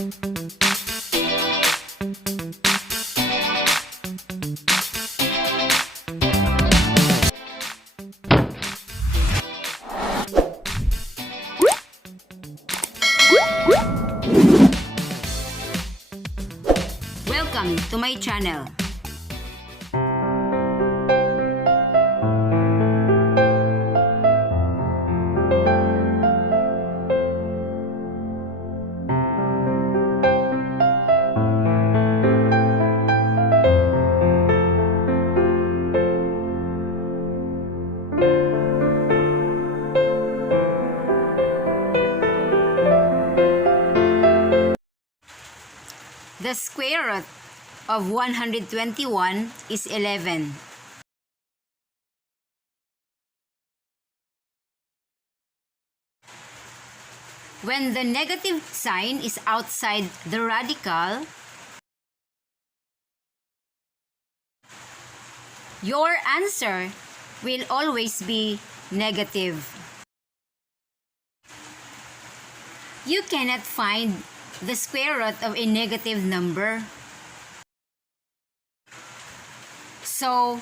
Welcome to my channel. The square root of 121 is 11. When the negative sign is outside the radical, your answer will always be negative. You cannot find the square root of a negative number. So,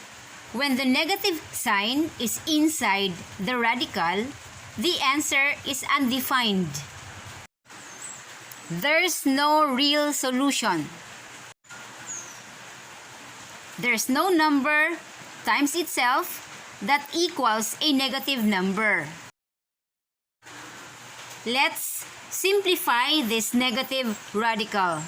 when the negative sign is inside the radical, the answer is undefined. There's no real solution. There's no number times itself that equals a negative number. Let's simplify this negative radical.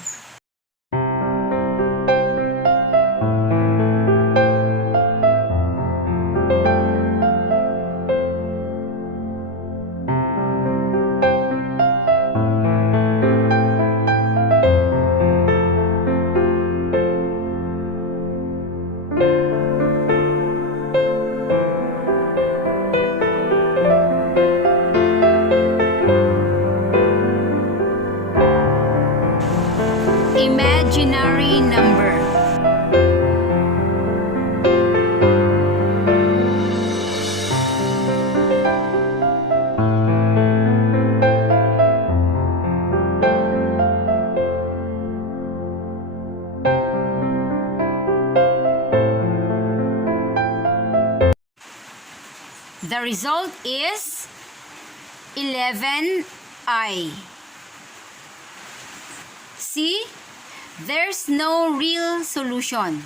Imaginary number. The result is 11i. See? There's no real solution.